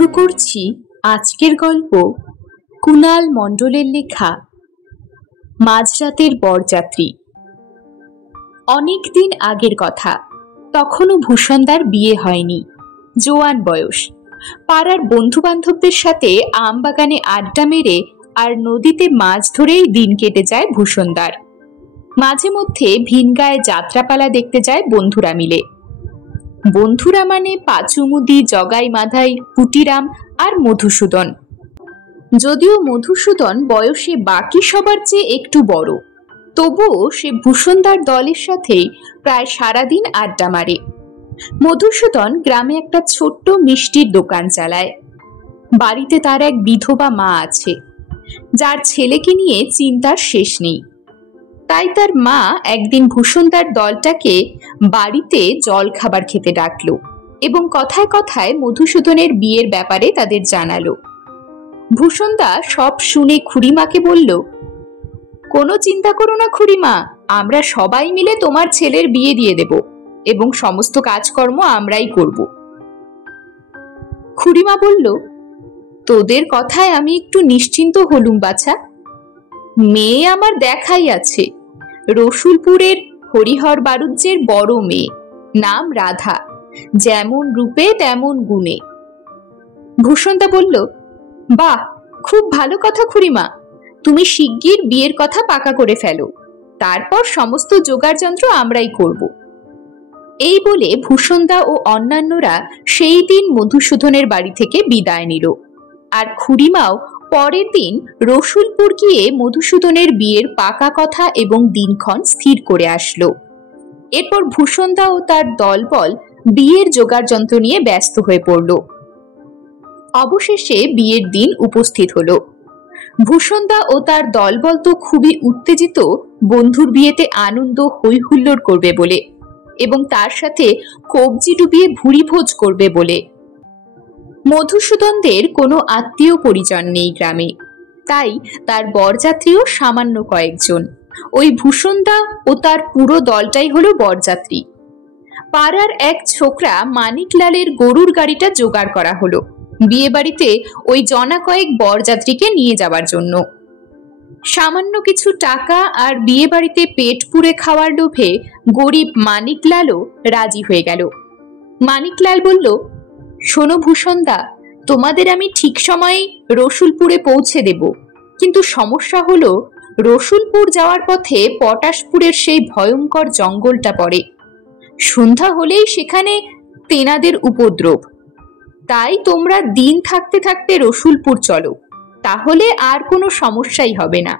শুরু করছি আজকের গল্প কুনাল মণ্ডলের লেখা মাঝরাতের বরযাত্রী। অনেক দিন আগের কথা, তখনও ভূষণদার বিয়ে হয়নি। জোয়ান বয়স, পাড়ার বন্ধু বান্ধবদের সাথে আম বাগানে আড্ডা মেরে আর নদীতে মাছ ধরেই দিন কেটে যায় ভূষণদার। মাঝে মধ্যে ভিনগাঁয়ে যাত্রাপালা দেখতে যায় বন্ধুরা মিলে। বন্ধুরা মানে পাচুমুদি, জগাই মাধাই, পুটিরাম আর মধুসূদন। যদিও মধুসূদন বয়সে বাকি সবার চেয়ে একটু বড়, তবুও সে ভূষণদার দলের সাথেই প্রায় সারাদিন আড্ডা মারে। মধুসূদন গ্রামে একটা ছোট্ট মিষ্টির দোকান চালায়। বাড়িতে তার এক বিধবা মা আছে, যার ছেলেকে নিয়ে চিন্তার শেষ নেই। তাই তার মা একদিন ভূষণদার দলটাকে বাড়িতে জল খাবার খেতে ডাকলো এবং কথায় কথায় মধুসূদনের বিয়ের ব্যাপারে তাদের জানালো। ভূষণদা সব শুনে খুড়িমাকে বলল, কোনো চিন্তা করো না খুড়িমা, আমরা সবাই মিলে তোমার ছেলের বিয়ে দিয়ে দেব এবং সমস্ত কাজকর্ম আমরাই করব। খুড়িমা বলল, তোদের কথায় আমি একটু নিশ্চিন্ত হলুম বাছা। মেয়ে আমার দেখাই আছে, রসুলপুরের হরিহর বাড়ুজ্যের বড় মেয়ে, নাম রাধা, যেমন রূপে তেমন গুণে। ভূষণদা বলল, বাহ, খুব ভালো কথা খুড়িমা, তুমি শিগগির বিয়ের কথা পাকা করে ফেলো, তারপর সমস্ত জোগাড় যন্ত্র আমরাই করব। এই বলে ভূষণদা ও অন্যান্যরা সেই দিন মধুসূদনের বাড়ি থেকে বিদায় নিল। আর খুড়িমাও পরের দিন রসুলপুর গিয়ে মধুসূদনের বিয়ের পাকা কথা এবং দিনক্ষণ স্থির করে আসলো। এরপর ভূষণদা ও তার দলবল বিয়ের জোগাড় যন্ত্র নিয়ে ব্যস্ত হয়ে পড়ল। অবশেষে বিয়ের দিন উপস্থিত হলো। ভূষণদা ও তার দলবল তো খুবই উত্তেজিত বন্ধুর বিয়েতে আনন্দ হই হুল্লোড় করবে বলে এবং তার সাথে কবজি ডুবিয়ে ভুরি ভোজ করবে বলে। মধুসূদনদের কোনো আত্মীয় পরিজন নেই গ্রামে, তাই তার বরযাত্রীও সামান্য কয়েকজন। ওই ভূষণদা ও তার পুরো দলটাই হলো বরযাত্রী। পাড়ার এক ছোকরা মানিকলালের গরুর গাড়িটা জোগাড় করা হলো বিয়ে বাড়িতে ওই জনা কয়েক বরযাত্রীকে নিয়ে যাবার জন্য। সামান্য কিছু টাকা আর বিয়ে বাড়িতে পেট পুড়ে খাওয়ার লোভে গরিব মানিকলালও রাজি হয়ে গেল। মানিকলাল বলল, শোনো ভূষণদা, তোমাদের আমি ঠিক সময়ে রসুলপুরে পৌঁছে দেব, কিন্তু সমস্যা হলো রসুলপুর যাওয়ার পথে পটাশপুরের সেই ভয়ঙ্কর জঙ্গলটা পড়ে। সন্ধ্যা হলেই সেখানে তেনাদের উপদ্রব। তাই তোমরা দিন থাকতে থাকতে রসুলপুর চলো, তাহলে আর কোনো সমস্যাই হবে না।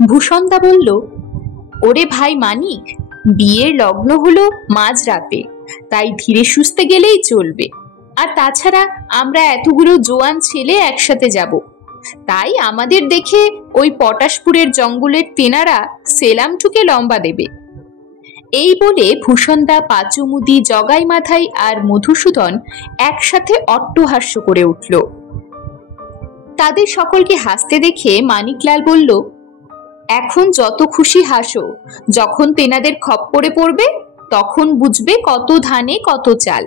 ভূষণদা বলল, ওরে ভাই মানিক, বিয়ের লগ্ন হলো মাঝরাতে, তাই ধীরে সুস্থে গেলেই চলবে। আর তাছাড়া আমরা এতগুলো জোয়ান ছেলে একসাথে যাব, তাই আমাদের দেখে ওই পটাশপুরের জঙ্গলের তেনারা সেলাম ঠুকে লম্বা দেবে। এই বলে ভূষণদা, পাচুমুদি, জগাই মাথাই আর মধুসূদন একসাথে অট্টহাস্য করে উঠল। তাদের সকলকে হাসতে দেখে মানিকলাল বলল, এখন যত খুশি হাসো, যখন তেনাদের খপ্পরে পড়বে তখন বুঝবে কত ধানে কত চাল।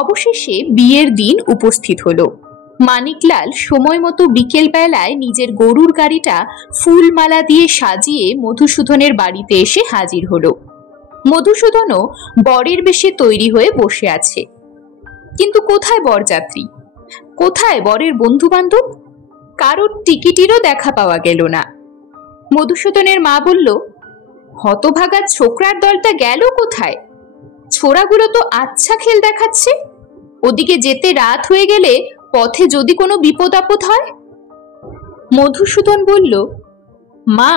অবশেষে বিয়ের দিন উপস্থিত হলো। মানিকলাল সময় মতো বিকেল বেলায় নিজের গরুর গাড়িটা ফুলমালা দিয়ে সাজিয়ে মধুসূদনের বাড়িতে এসে হাজির হলো। মধুসূদনও বরের বেশে তৈরি হয়ে বসে আছে, কিন্তু কোথায় বরযাত্রী, কোথায় বরের বন্ধু বান্ধব? কারোর টিকিটিরও দেখা পাওয়া গেল না। মধুসূদনের মা বলল, হতভাগা ছোকরার দলটা গেল কোথায়? ছোড়াগুলো তো আচ্ছা খেল দেখাচ্ছে, ওদিকে যেতে রাত হয়ে গেলে পথে যদি কোনো বিপদ আপদ হয়। মধুসূদন বলল, মা,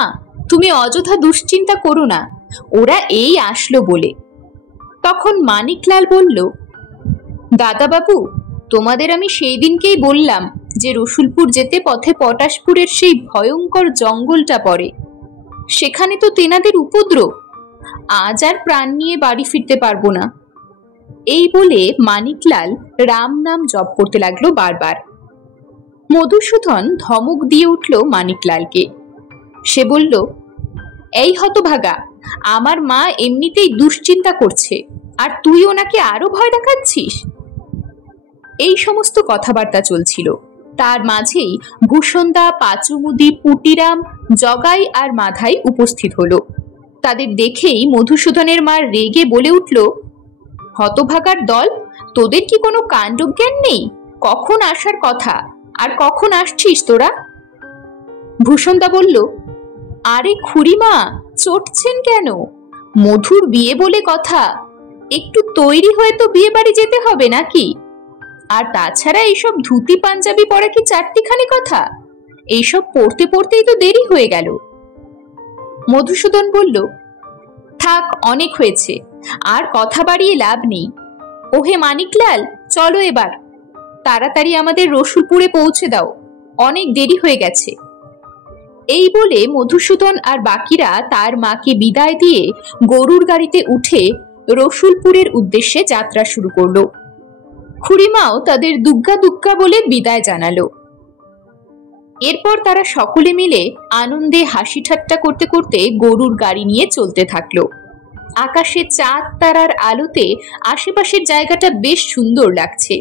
তুমি অযথা দুশ্চিন্তা করো না, ওরা এই আসলো বলে। তখন মানিকলাল বলল, দাদাবাবু, তোমাদের আমি সেই দিনকেই বললাম যে রসুলপুর যেতে পথে পটাশপুরের সেই ভয়ঙ্কর জঙ্গলটা পড়ে, সেখানে তো তেনাদের উপদ্রব, আজ আর প্রাণ নিয়ে বাড়ি ফিরতে পারবো না। এই বলে মানিকলাল রাম নাম জপ করতে লাগলো বারবার। মধুসূদন ধমক দিয়ে উঠল মানিকলালকে। সে বলল, এই হতভাগা, আমার মা এমনিতেই দুশ্চিন্তা করছে, আর তুই ওনাকে আরো ভয় দেখাচ্ছিস। এই সমস্ত কথাবার্তা চলছিল। তার মাঝেই ভূষণদা, পাঁচুমুদি, পুটিরাম, জগাই আর মাধাই উপস্থিত হলো। তাদের দেখেই মধুসূদনের মা রেগে বলে উঠল, হতভাগার দল, তোদের কি কোনো কাণ্ডজ্ঞান নেই? কখন আসার কথা, আর কখন আসছিস তোরা? ভূষণদা বলল, আরে খুড়িমা, চটছেন কেন? মধুর বিয়ে বলে কথা, একটু তৈরি হয়ে তো বিয়ে বাড়ি যেতে হবে নাকি? আর তাছাড়া এইসব ধুতি পাঞ্জাবি পরা কি চারটিখানি কথা? এইসব পড়তে পড়তেই তো দেরি হয়ে গেল। মধুসূদন বলল, থাক, অনেক হয়েছে, আর কথা বাড়িয়ে লাভ নেই। ওহে মানিকলাল, চলো এবার, তাড়াতাড়ি আমাদের রসুলপুরে পৌঁছে দাও, অনেক দেরি হয়ে গেছে। এই বলে মধুসূদন আর বাকিরা তার মাকে বিদায় দিয়ে গরুর গাড়িতে উঠে রসুলপুরের উদ্দেশ্যে যাত্রা শুরু করলো। খুড়িমাও তাদের দুগ্গা দুগ্গা বলে বিদায় জানালো। এরপর তারা সকলে মিলে আনন্দে হাসি ঠাট্টা করতে করতে গরুর গাড়ি নিয়ে চলতে থাকলো। আকাশে চাঁদ তারার আলোতে আশেপাশের জায়গাটা বেশ সুন্দর লাগছে,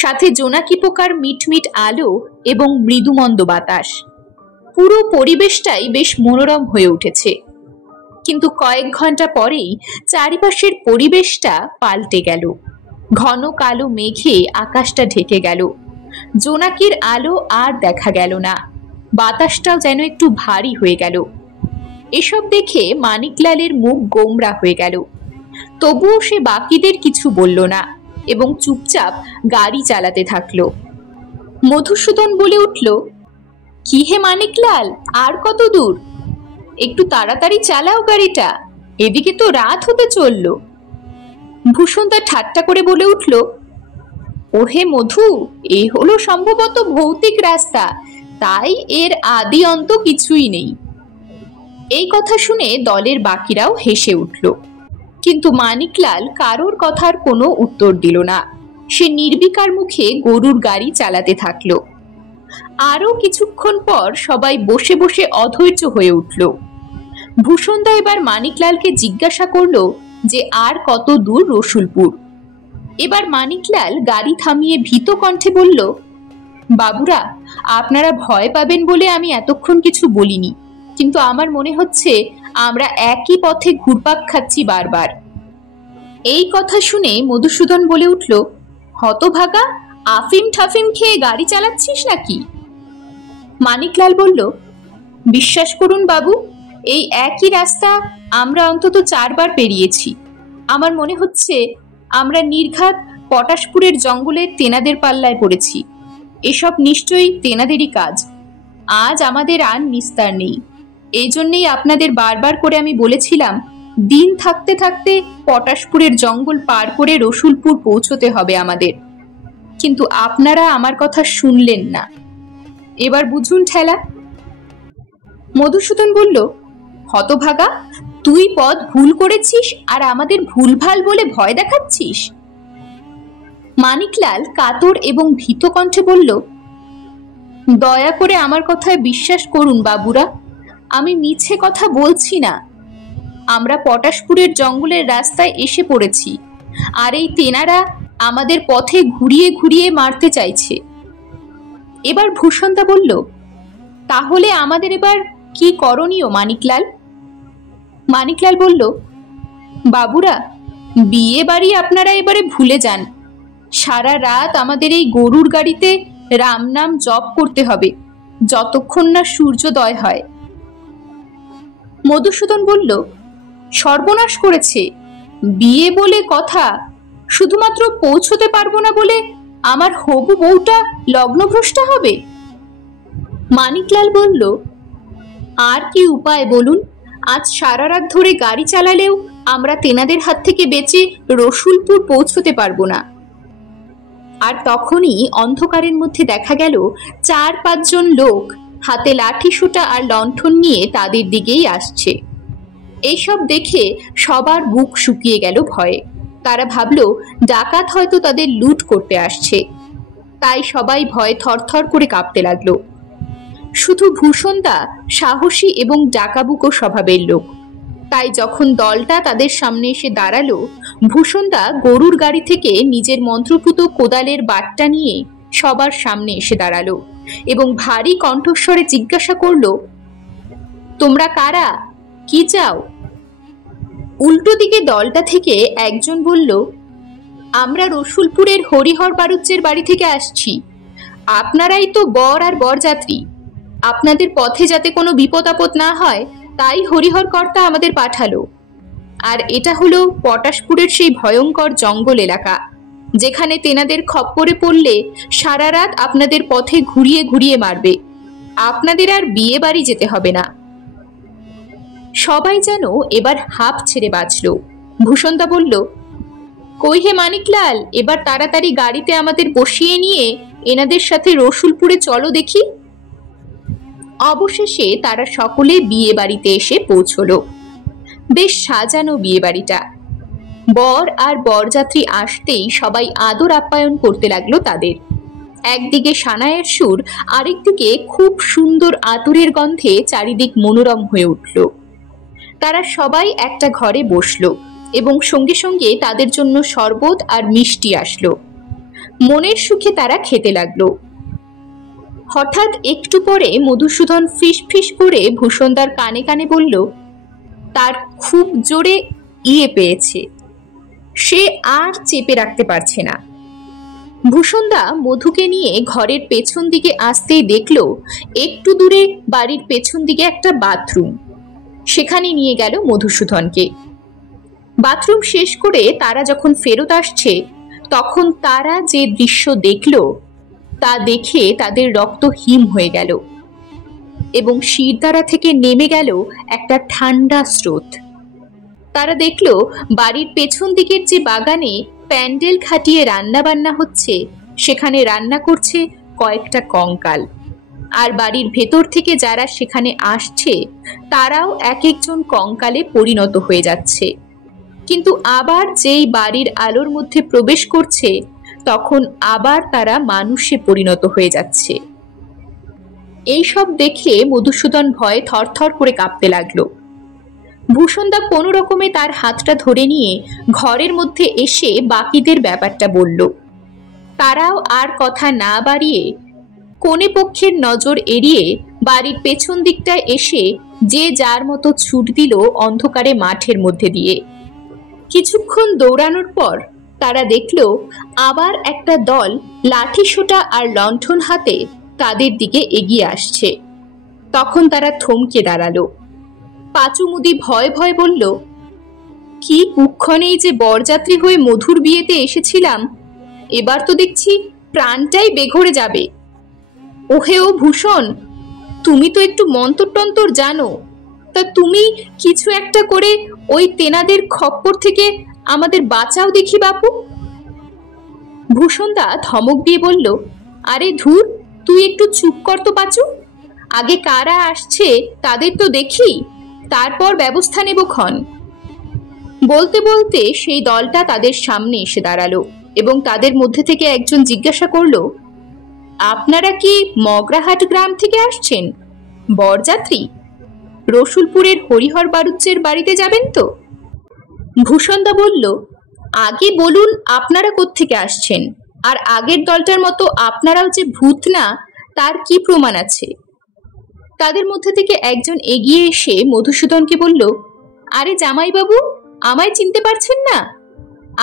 সাথে জোনাকি পোকার মিটমিট আলো এবং মৃদুমন্দ বাতাস। পুরো পরিবেশটাই বেশ মনোরম হয়ে উঠেছে। কিন্তু কয়েক ঘন্টা পরেই চারিপাশের পরিবেশটা পাল্টে গেল। ঘন কালো মেঘে আকাশটা ঢেকে গেল, জোনাকির আলো আর দেখা গেল না, বাতাসটাও যেন একটু ভারী হয়ে গেল। এসব দেখে মানিকলালের মুখ গোমরা হয়ে গেল। তবুও সে বাকিদের কিছু বলল না এবং চুপচাপ গাড়ি চালাতে থাকলো। মধুসূদন বলে উঠল, কি হে মানিকলাল, আর কত দূর? একটু তাড়াতাড়ি চালাও গাড়িটা, এদিকে তো রাত হতে চলল। ভূষণদা ঠাট্টা করে বলে উঠল, ওহে মধু, এ হলো সম্ভবত ভৌতিক রাস্তা, তাই এর আদি অন্ত কিছুই নেই। এই কথা শুনে দলের বাকিরাও হেসে উঠল, কিন্তু মানিকলাল কারোর কথার কোনো উত্তর দিল না। সে নির্বিকার মুখে গরুর গাড়ি চালাতে থাকলো। আরো কিছুক্ষণ পর সবাই বসে বসে অধৈর্য হয়ে উঠল। ভূষণদা এবার মানিকলালকে জিজ্ঞাসা করলো যে আর কত দূর রসুলপুর। এবার মানিকলাল গাড়ি থামিয়ে ভীত কণ্ঠে বলল, বাবুরা, আপনারা ভয় পাবেন বলে আমি এতক্ষণ কিছু বলিনি, কিন্তু আমার মনে হচ্ছে আমরা একই পথে ঘুরপাক খাচ্ছি বারবার। এই কথা শুনে মধুসূদন বলে উঠল, হতভাগা, আফিম ঠাফিম খেয়ে গাড়ি চালাচ্ছিস নাকি? মানিকলাল বলল, বিশ্বাস করুন বাবু, এই একই রাস্তা আমরা অন্তত 4 বার পেরিয়েছি। আমার মনে হচ্ছে আমরা নির্ঘাত পটাশপুরের জঙ্গলে তেনাদের পাল্লায় পড়েছি। এসব নিশ্চয়ই তেনাদেরই কাজ। আজ আমাদের আর নিস্তার নেই। এই জন্যেই আপনাদের বারবার করে আমি বলেছিলাম, দিন থাকতে থাকতে পটাশপুরের জঙ্গল পার করে রসুলপুর পৌঁছতে হবে আমাদের, কিন্তু আপনারা আমার কথা শুনলেন না। এবার বুঝুন ঠেলা। মধুসূদন বলল, হতভাগা, তুই পথ ভুল করেছিস আর আমাদের ভুলভাল বলে ভয় দেখাচ্ছিস? মানিকলাল কাতর এবং ভীত কণ্ঠে বলল, দয়া করে আমার কথায় বিশ্বাস করুন বাবুরা, আমি মিছে কথা বলছি না। আমরা পটাশপুরের জঙ্গলের রাস্তায় এসে পড়েছি, আর এই তেনারা আমাদের পথে ঘুরিয়ে ঘুরিয়ে মারতে চাইছে। এবার ভূষণদা বলল, তাহলে আমাদের এবার কি করণীয় মানিকলাল? মানিকলাল বলল, বাবুরা, বিয়ে বাড়ি আপনারা এবারে ভুলে যান। সারা রাত আমাদের এই গরুর গাড়িতে রাম নাম জপ করতে হবে যতক্ষণ না সূর্যোদয় হয়। মধুসূদন বলল, সর্বনাশ করেছে, বিয়ে বলে কথা, শুধুমাত্র পৌঁছতে পারবো না বলে আমার হবু বউটা লগ্নভ্রষ্টা হবে? মানিকলাল বলল, আর কি উপায় বলুন? আজ সারা রাত ধরে গাড়ি চালালেও আমরা তেনাদের হাত থেকে বেঁচে রসুলপুর পৌঁছতে পারবো না। আর তখনই অন্ধকারের মধ্যে দেখা গেল 4-5 জন লোক হাতে লাঠি সোঁটা আর লণ্ঠন নিয়ে তাদের দিকেই আসছে। এইসব দেখে সবার বুক শুকিয়ে গেল ভয়ে। তারা ভাবলো ডাকাত হয়তো তাদের লুট করতে আসছে, তাই সবাই ভয়ে থরথর করে কাঁপতে লাগলো। শুধু ভূষণদা সাহসী এবং ডাকাবুকো স্বভাবের লোক, তাই যখন দলটা তাদের সামনে এসে দাঁড়ালো ভূষণদা গরুর গাড়ি থেকে নিজের মন্ত্রপুত কোদালের বাটটা নিয়ে সবার সামনে এসে দাঁড়ালো এবং ভারী কণ্ঠস্বরে জিজ্ঞাসা করলো, তোমরা কারা, কি চাও? উল্টো দিকে দলটা থেকে একজন বলল, আমরা রসুলপুরের হরিহর বাড়ুজ্যের বাড়ি থেকে আসছি। আপনারাই তো বর আর বরযাত্রী। আপনাদের পথে যাতে কোনো বিপদ আপদ না হয় তাই হরিহর কর্তা আমাদের পাঠালো। আর এটা হলো পটাশপুরের সেই ভয়ঙ্কর জঙ্গল এলাকা, যেখানে তেনাদের খপ্পরে পড়লে সারা রাত আপনাদের পথে ঘুরিয়ে ঘুরিয়ে মারবে। আপনাদের আর বিয়ে বাড়ি যেতে হবে না। সবাই যেন এবার হাঁপ ছেড়ে বাঁচল। ভূষণদা বলল, কই হে মানিকলাল, এবার তাড়াতাড়ি গাড়িতে আমাদের বসিয়ে নিয়ে এনাদের সাথে রসুলপুরে চলো দেখি। অবশেষে তারা সকলে বিয়ে বাড়িতে এসে পৌঁছলো। বেশ সাজানো বিয়ে বাড়িটা। বর আর বরযাত্রী আসতেই সবাই আদর আপ্যায়ন করতে লাগলো তাদের। একদিকে সানাইয়ের সুর, আরেকদিকে খুব সুন্দর আতরের গন্ধে চারিদিক মনোরম হয়ে উঠল। তারা সবাই একটা ঘরে বসলো এবং সঙ্গে সঙ্গে তাদের জন্য শরবত আর মিষ্টি আসলো। মনের সুখে তারা খেতে লাগলো। হঠাৎ একটু পরে মধুসূদন ফিস ফিস করে ভূষণদার কানে কানে বলল, তার খুব জোরে ইয়ে পেয়েছে, সে আর চেপে রাখতে পারছে না। ভূষণদা মধুকে নিয়ে ঘরের পেছন দিকে আসতেই দেখল একটু দূরে বাড়ির পেছন দিকে একটা বাথরুম। সেখানে নিয়ে গেল মধুসূদনকে। বাথরুম শেষ করে তারা যখন ফেরত আসছে তখন তারা যে দৃশ্য দেখল তা দেখে তাদের রক্ত হিম হয়ে গেল এবং শিরদাঁড়া থেকে নেমে গেল একটা ঠান্ডা স্রোত। তারা দেখল বাড়ির পেছন দিকের যে বাগানে প্যান্ডেল খাটিয়ে রান্না বান্না হচ্ছে, সেখানে রান্না করছে কয়েকটা কঙ্কাল। আর বাড়ির ভেতর থেকে যারা সেখানে আসছে তারাও এক একজন কঙ্কালে পরিণত হয়ে যাচ্ছে। কিন্তু আবার যেই বাড়ির আলোর মধ্যে প্রবেশ করছে তখন আবার তারা মানুষে পরিণত হয়ে যাচ্ছে। এইসব দেখে মধুসূদন ভয়ে থরথর করে কাঁপতে লাগলো। ভূষণদা কোনো রকমে তার হাতটা ধরে নিয়ে ঘরের মধ্যে এসে বাকিদের ব্যাপারটা বলল। তারাও আর কথা না বাড়িয়ে কোণে পক্ষের নজর এড়িয়ে বাড়ির পেছন দিকটায় এসে যে যার মতো ছুট দিল অন্ধকারে মাঠের মধ্যে দিয়ে। কিছুক্ষণ দৌড়ানোর পর তারা দেখল আবার একটা দল লাঠি সোঁটা আর লণ্ঠন হাতে তাদের দিকে এগিয়ে আসছে। তখন তারা থমকে দাঁড়ালো। পাঁচুমুদি ভয় ভয় বলল, কি কুক্ষণেই যে বরযাত্রী হয়ে মধুর বিয়েতে এসেছিলাম, এবার তো দেখছি প্রাণটাই বেঘরে যাবে। ওহে ও ভূষণ, তুমি তো একটু মন্তর টন্তর জানো, তা তুমি কিছু একটা করে ওই তেনাদের খপ্পর থেকে আমাদের বাঁচাও দেখি বাপু। ভূষণদা ধমক দিয়ে বলল, আরে ধুর, তুই একটু চুপ কর তো পাঁচু, আগে কারা আসছে তাদের তো দেখি, তারপর ব্যবস্থা নেব ক্ষণ। বলতে বলতে সেই দলটা তাদের সামনে এসে দাঁড়ালো এবং তাদের মধ্যে থেকে একজন জিজ্ঞাসা করলো, আপনারা কি মগরাহাট গ্রাম থেকে আসছেন? বরযাত্রী? রসুলপুরের হরিহর বাড়ুজ্যের বাড়িতে যাবেন তো? ভূষণদা বলল, আগে বলুন আপনারা কোত্থেকে আসছেন, আর আগের দলটার মতো আপনারাও যে ভূত না তার কি প্রমাণ আছে? তাদের মধ্যে থেকে একজন এগিয়ে এসে মধুসূদনকে বলল, আরে জামাইবাবু, আমায় চিনতে পারছেন না?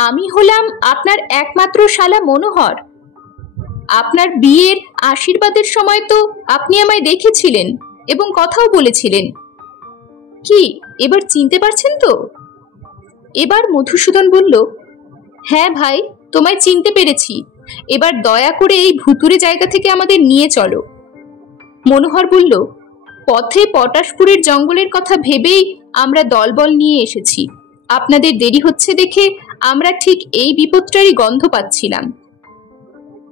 আমি হলাম আপনার একমাত্র শালা মনোহর। আপনার বিয়ের আশীর্বাদের সময় তো আপনি আমায় দেখেছিলেন এবং কথাও বলেছিলেন। কি এবার চিনতে পারছেন তো? এবার মধুসূদন বলল, হ্যাঁ ভাই, তোমায় চিনতে পেরেছি। এবার দয়া করে এই ভুতুরে জায়গা থেকে আমাদের নিয়ে চলো। মনোহর বলল, পথে পটাশপুরের জঙ্গলের কথা ভেবেই আমরা দলবল নিয়ে এসেছি। আপনাদের দেরি হচ্ছে দেখে আমরা ঠিক এই বিপদটারই গন্ধ পাচ্ছিলাম।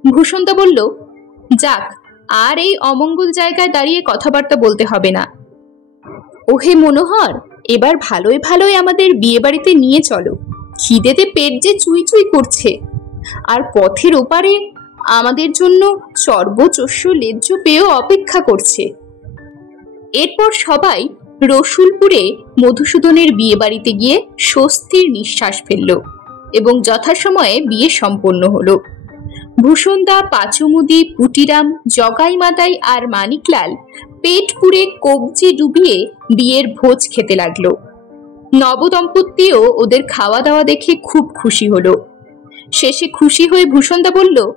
ভূষণদা বলল, যাক, আর এই অমঙ্গল জায়গায় দাঁড়িয়ে কথাবার্তা বলতে হবে না। ওহে মনোহর, এবার ভালোই ভালোই আমাদের বিয়ে বাড়িতে নিয়ে চলো। খিদেতে পেট যে চুই চুই করছে, আর পথের ওপারে আমাদের জন্য সর্বচস্য লেজ্জ পেয়েও অপেক্ষা করছে। এরপর সবাই রসুলপুরে মধুসূদনের বিয়ে বাড়িতে গিয়ে স্বস্তির নিঃশ্বাস ফেলল। এবং যথাসময়ে বিয়ে সম্পন্ন হলো। ভূষণদা, পাঁচুমুদি, পুটিরাম, জগাই মাদাই আর মানিকলাল পেট পুড়ে কবজি ডুবিয়ে বিয়ের ভোজ খেতে লাগলো। নবদম্পতিও ওদের খাওয়া দাওয়া দেখে খুব খুশি হলো। শেষে খুশি হয়ে ভূষণদা বলল,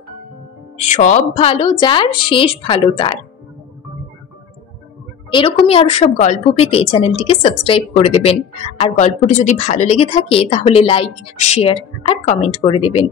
সব ভালো যার শেষ ভালো তার। এরকমই আরো সব গল্প পেতে চ্যানেলটিকে সাবস্ক্রাইব করে দেবেন। আর গল্পটি যদি ভালো লেগে থাকে তাহলে লাইক, শেয়ার আর কমেন্ট করে দেবেন।